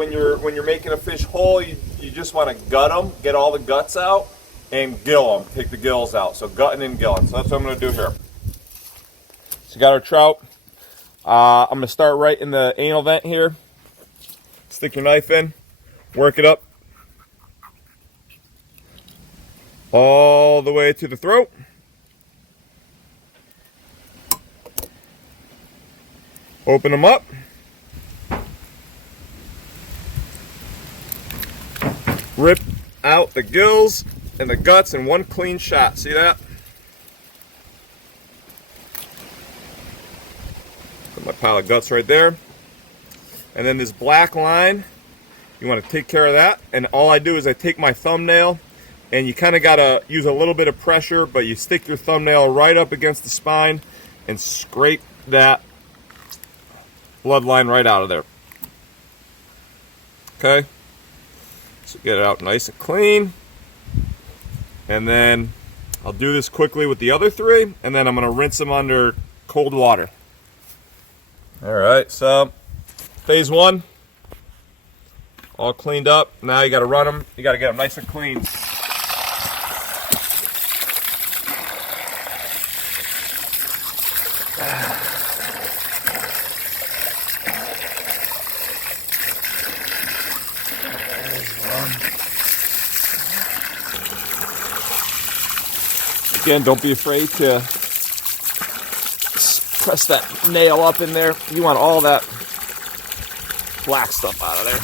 when you're making a fish whole, you just want to gut them, get all the guts out, and gill them. Take the gills out. So gutting and gilling. So that's what I'm going to do here. So we got our trout. I'm going to start right in the anal vent here. Stick your knife in, work it up all the way to the throat. Open them up. Rip out the gills and the guts in one clean shot. See that? Put my pile of guts right there. And then this black line, you want to take care of that. And all I do is I take my thumbnail, and you kind of got to use a little bit of pressure, but you stick your thumbnail right up against the spine and scrape that bloodline right out of there. Okay? So get it out nice and clean. And then I'll do this quickly with the other three, and then I'm going to rinse them under cold water. Alright, so phase one, all cleaned up. Now you got to run them. You got to get them nice and clean. Again, don't be afraid to press that nail up in there. You want all that black stuff out of there.